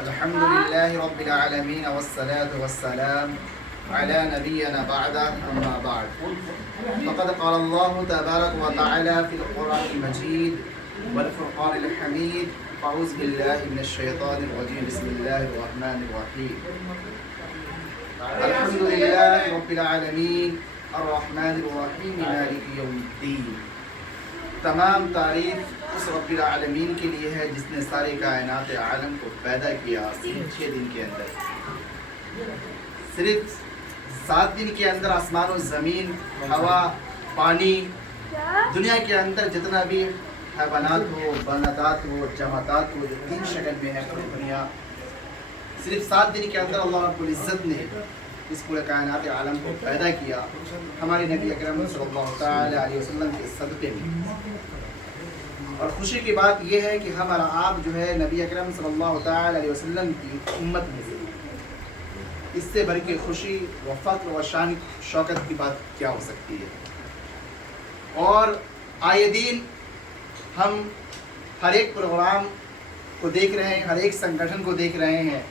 अल्हम्दुलिल्लाहि रब्बिल आलमीन वस्सलातु वस्सलाम अला नबिय्यिना बअदा अम्मा बअद फ़क़द क़ाल अल्लाहु तबारक व तआला फ़िल क़ुरआनिल मजीद वल फ़ुरक़ानिल हमीद अऊज़ु बिल्लाहि मिनश शैतानिर रजीम बिस्मिल्लाहिर रहमानिर रहीम अल्हम्दुलिल्लाहि रब्बिल आलमीन अर्रहमानिर रहीम मालिकि यौमिद्दीन। तमाम तारीफ़ उस रब्बिल आलमीन के लिए है जिसने सारे कायनात आलम को पैदा किया सिर्फ 6 दिन के अंदर। सिर्फ 7 दिन के अंदर आसमान और ज़मीन, हवा, पानी, दुनिया के अंदर जितना भी हैवानात हो, बनतात हो, जमातात हो, जो 3 शक्ल में है पूरी दुनिया, सिर्फ 7 दिन के अंदर अल्लाह रब्बुल इज़्ज़त ने इस पूरे कायनात आलम को पैदा किया हमारे नबी अकरम सल्लल्लाहु अलैहि वसल्लम के सदक़े में। और खुशी की बात यह है कि हमारा आप जो है नबी अकरम सल्लल्लाहु अलैहि वसल्लम की उम्मत में से, इससे बढ़ के खुशी व फ़ख्र व शान शौकत की बात क्या हो सकती है। और आए दिन हम हर एक प्रोग्राम को देख रहे हैं, हर एक संगठन को देख रहे हैं।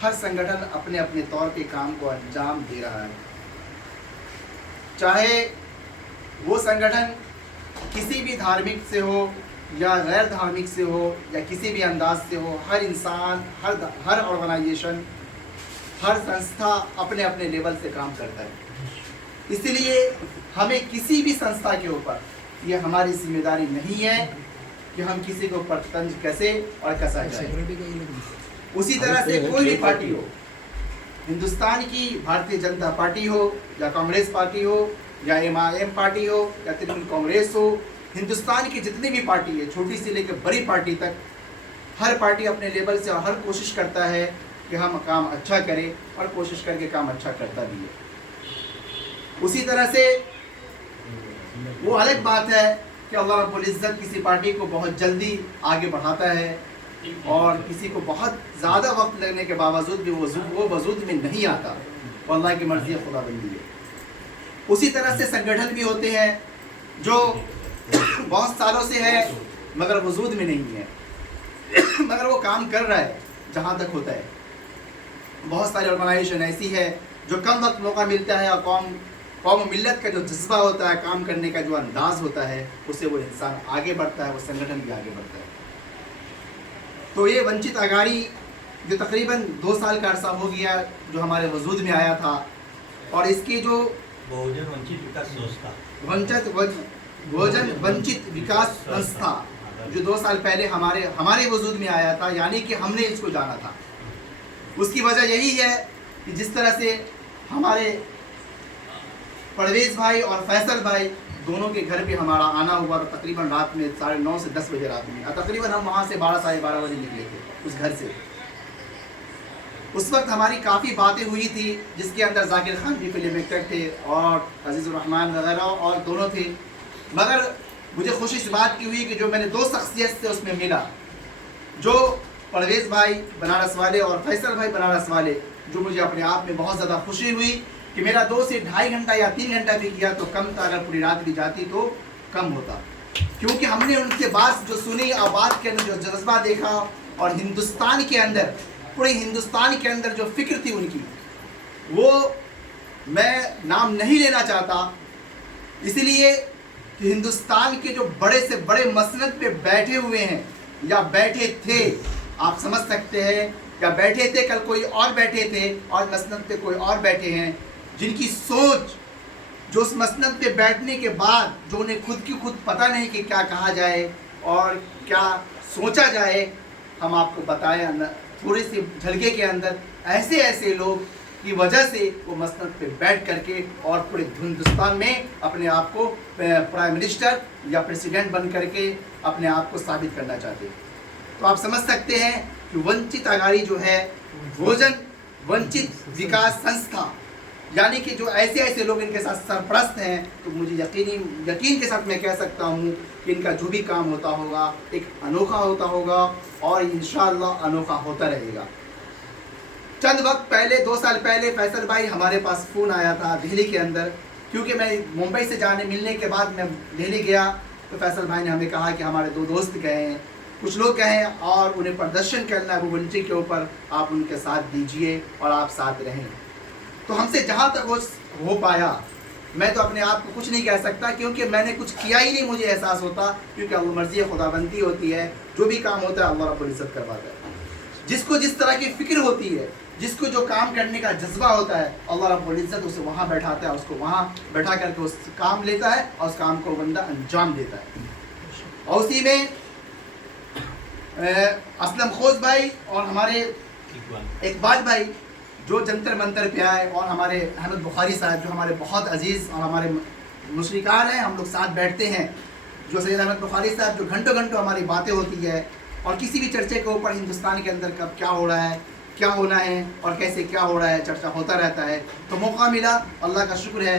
हर संगठन अपने अपने तौर पे काम को अंजाम दे रहा है, चाहे वो संगठन किसी भी धार्मिक से हो या गैर धार्मिक से हो या किसी भी अंदाज से हो। हर इंसान, हर ऑर्गेनाइजेशन, हर संस्था अपने अपने लेवल से काम करता है। इसलिए हमें किसी भी संस्था के ऊपर ये हमारी जिम्मेदारी नहीं है कि हम किसी को ऊपर तंज कसे और कसा जाए। उसी तरह से कोई भी पार्टी हो, हिंदुस्तान की भारतीय जनता पार्टी हो या कांग्रेस पार्टी हो या MIM पार्टी हो या तृणमूल कांग्रेस हो, हिंदुस्तान की जितनी भी पार्टी है, छोटी से लेकर बड़ी पार्टी तक, हर पार्टी अपने लेवल से हर कोशिश करता है कि हम काम अच्छा करें और कोशिश करके काम अच्छा करता भी है। उसी तरह से वो अलग बात है कि अल्लाह रब्बुल इज़्ज़त किसी पार्टी को बहुत जल्दी आगे बढ़ाता है और किसी को बहुत ज़्यादा वक्त लगने के बावजूद भी वो वजूद में नहीं आता। वो अल्लाह की मर्ज़ी है, खुदाबंदी है। उसी तरह से संगठन भी होते हैं जो बहुत सालों से है मगर वजूद में नहीं है, मगर वो काम कर रहा है जहाँ तक होता है। बहुत सारी ऑर्गेनाइजेशन ऐसी है जो कम वक्त मौका मिलता है और कौम मिल्लत का जो जज्बा होता है, काम करने का जो अंदाज़ होता है, उससे वो इंसान आगे बढ़ता है, वो संगठन भी आगे बढ़ता है। तो ये वंचित अगाड़ी जो तकरीबन 2 साल का अरसा हो गया जो हमारे वजूद में आया था, और इसकी जो बहुजन वंचित विकास संस्था जो 2 साल पहले हमारे वजूद में आया था, यानी कि हमने इसको जाना था। उसकी वजह यही है कि जिस तरह से हमारे परवेज़ भाई और फैसल भाई दोनों के घर भी हमारा आना हुआ, तो तकरीबन रात में 9:30 से 10 बजे रात में, तकरीबन हम वहाँ से 12 साढ़े 12 बजे निकले थे उस घर से। उस वक्त हमारी काफ़ी बातें हुई थी, जिसके अंदर जाकिर खान भी फिल्म एक्टर थे और अजीज़ुर रहमान वगैरह और दोनों थे। मगर मुझे खुशी इस बात की हुई कि जो मैंने 2 शख्सियत से उसमें मिला, जो परवेज़ भाई बनारस वाले और फैसल भाई बनारस वाले, जो मुझे अपने आप में बहुत ज़्यादा खुशी हुई कि मेरा 2 से ढाई घंटा या 3 घंटा भी किया तो कम था, अगर पूरी रात भी जाती तो कम होता। क्योंकि हमने उनसे बात जो सुनी और बात के अंदर जो जज्बा देखा, और हिंदुस्तान के अंदर, पूरे हिंदुस्तान के अंदर जो फिक्र थी उनकी, वो मैं नाम नहीं लेना चाहता, इसलिए कि हिंदुस्तान के जो बड़े से बड़े मसनद पे बैठे हुए हैं या बैठे थे, आप समझ सकते हैं, या बैठे थे, कल कोई और बैठे थे और मसनद पे कोई और बैठे हैं, जिनकी सोच, जो उस मसनद पे बैठने के बाद जो उन्हें खुद पता नहीं कि क्या कहा जाए और क्या सोचा जाए, हम आपको बताएं थोड़े से झलके के अंदर ऐसे लोग की वजह से वो मसनद पे बैठ करके और पूरे हिंदुस्तान में अपने आप को प्राइम मिनिस्टर या प्रेसिडेंट बन करके अपने आप को साबित करना चाहते हैं। तो आप समझ सकते हैं कि वंचित अगाड़ी जो है बहुजन वंचित विकास संस्था, यानी कि जो ऐसे लोग इनके साथ सरपरस्त हैं, तो मुझे यकीन के साथ मैं कह सकता हूँ कि इनका जो भी काम होता होगा एक अनोखा होता होगा और इंशाअल्लाह अनोखा होता रहेगा। चंद वक्त पहले, 2 साल पहले, फैसल भाई हमारे पास फ़ोन आया था दिल्ली के अंदर, क्योंकि मैं मुंबई से मिलने के बाद मैं दिल्ली गया तो फैसल भाई ने हमें कहा कि हमारे 2 दोस्त गए हैं, कुछ लोग गए हैं और उन्हें प्रदर्शन करना है वुलंची के ऊपर, आप उनके साथ दीजिए और आप साथ रहें। तो हमसे जहाँ तक वो हो पाया, मैं तो अपने आप को कुछ नहीं कह सकता क्योंकि मैंने कुछ किया ही नहीं, मुझे एहसास होता, क्योंकि अल्लाह मर्ज़ी खुदाबंदी होती है, जो भी काम होता है अल्लाह रब्बुल इज़्ज़त करवाता है। जिसको जिस तरह की फ़िक्र होती है, जिसको जो काम करने का जज्बा होता है, अल्लाह रब्बुल इज़्ज़त उसे वहाँ बैठाता है, उसको वहाँ बैठा करके उस काम लेता है और उस काम को बंदा अंजाम देता है। और उसी में असलम खोज भाई और हमारे इकबाल भाई जो जंतर मंतर पे आए, और हमारे अहमद बुखारी साहब जो हमारे बहुत अजीज़ और हमारे मुशरिकान हैं, हम लोग साथ बैठते हैं। जो सैयद अहमद बुखारी साहब जो घंटों घंटों हमारी बातें होती है और किसी भी चर्चे के ऊपर हिंदुस्तान के अंदर कब क्या हो रहा है, क्या होना है और कैसे क्या हो रहा है, चर्चा होता रहता है। तो मौका मिला, अल्लाह का शुक्र है,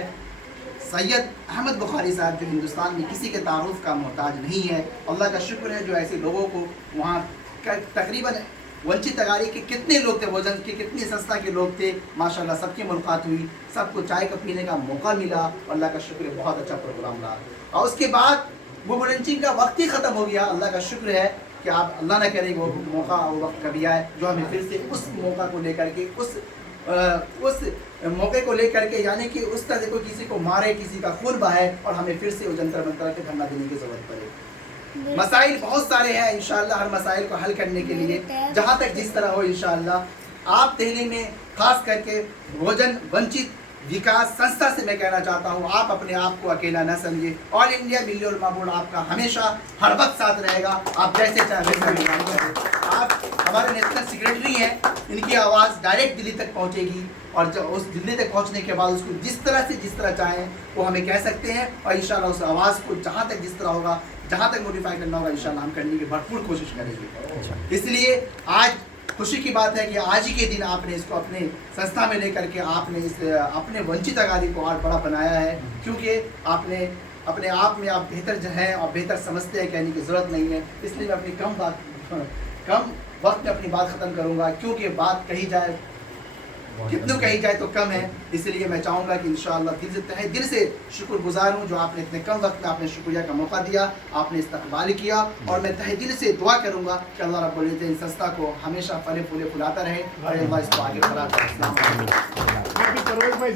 सैयद अहमद बुखारी साहब जो हिंदुस्तान में किसी के तारुफ का मोहताज नहीं है, अल्लाह का शुक्र है जो ऐसे लोगों को वहाँ तकरीबन वंचित तगारी के कितने लोग थे, वजन के कितनी संस्था के लोग थे, माशाल्लाह सबकी मुलाकात हुई, सबको चाय का पीने का मौका मिला, अल्लाह का शुक्र है, बहुत अच्छा प्रोग्राम रहा। और उसके बाद वो बुलंचिंग का वक्त ही ख़त्म हो गया। अल्लाह का शुक्र है कि आप अल्लाह न करे वो मौका वो वक्त कभी आए जो हमें फिर से उस मौका को लेकर के उस मौके को लेकर के, यानी कि उस तरह को किसी को मारे, किसी का खून बहाए और हमें फिर से वो जंतर मंतर के धरना देने की ज़रूरत पड़े। मसाइल बहुत सारे हैं, इंशाअल्लाह हर मसाइल को हल करने के लिए जहाँ तक जिस तरह हो, इंशाअल्लाह आप दिल्ली में खास करके भोजन वंचित विकास संस्था से मैं कहना चाहता हूँ, आप अपने आप को अकेला न समझिए। ऑल इंडिया मिलियन उलमा बोर्ड आपका हमेशा हर वक्त साथ रहेगा, आप जैसे चाहे वैसे काम करें। आप हमारे नेशनल सेक्रेटरी हैं, इनकी आवाज़ डायरेक्ट दिल्ली तक पहुँचेगी और जब उस दिल्ली तक पहुँचने के बाद उसको जिस तरह चाहें वो हमें कह सकते हैं, और इंशाल्लाह उस आवाज़ को जहाँ तक जिस तरह होगा, जहाँ तक मॉडिफाई करना होगा, इंशाल्लाह हम करने की भरपूर कोशिश करेंगे। इसलिए आज खुशी की बात है कि आज ही के दिन आपने इसको अपने संस्था में लेकर के आपने इस अपने वंचित आगादी को और बड़ा बनाया है, क्योंकि आपने अपने आप में आप बेहतर जो हैं और बेहतर समझते हैं, कहने की ज़रूरत नहीं है। इसलिए मैं अपनी कम वक्त में अपनी बात ख़त्म करूँगा, क्योंकि बात कही जाए कितनों कही जाए तो कम है। इसलिए मैं चाहूँगा कि इंशाअल्लाह तहे दिल से शुक्रगुजार हूँ जो आपने इतने कम वक्त में आपने शुक्रिया का मौका दिया, आपने इस्तकबाल किया, और मैं तहे दिल से दुआ करूँगा कि अल्लाह रब्बुल इज़्ज़त इन संस्था को हमेशा फले फूले फुलाता रहे और अल्लाह इसको आगे बढ़ाता रहे।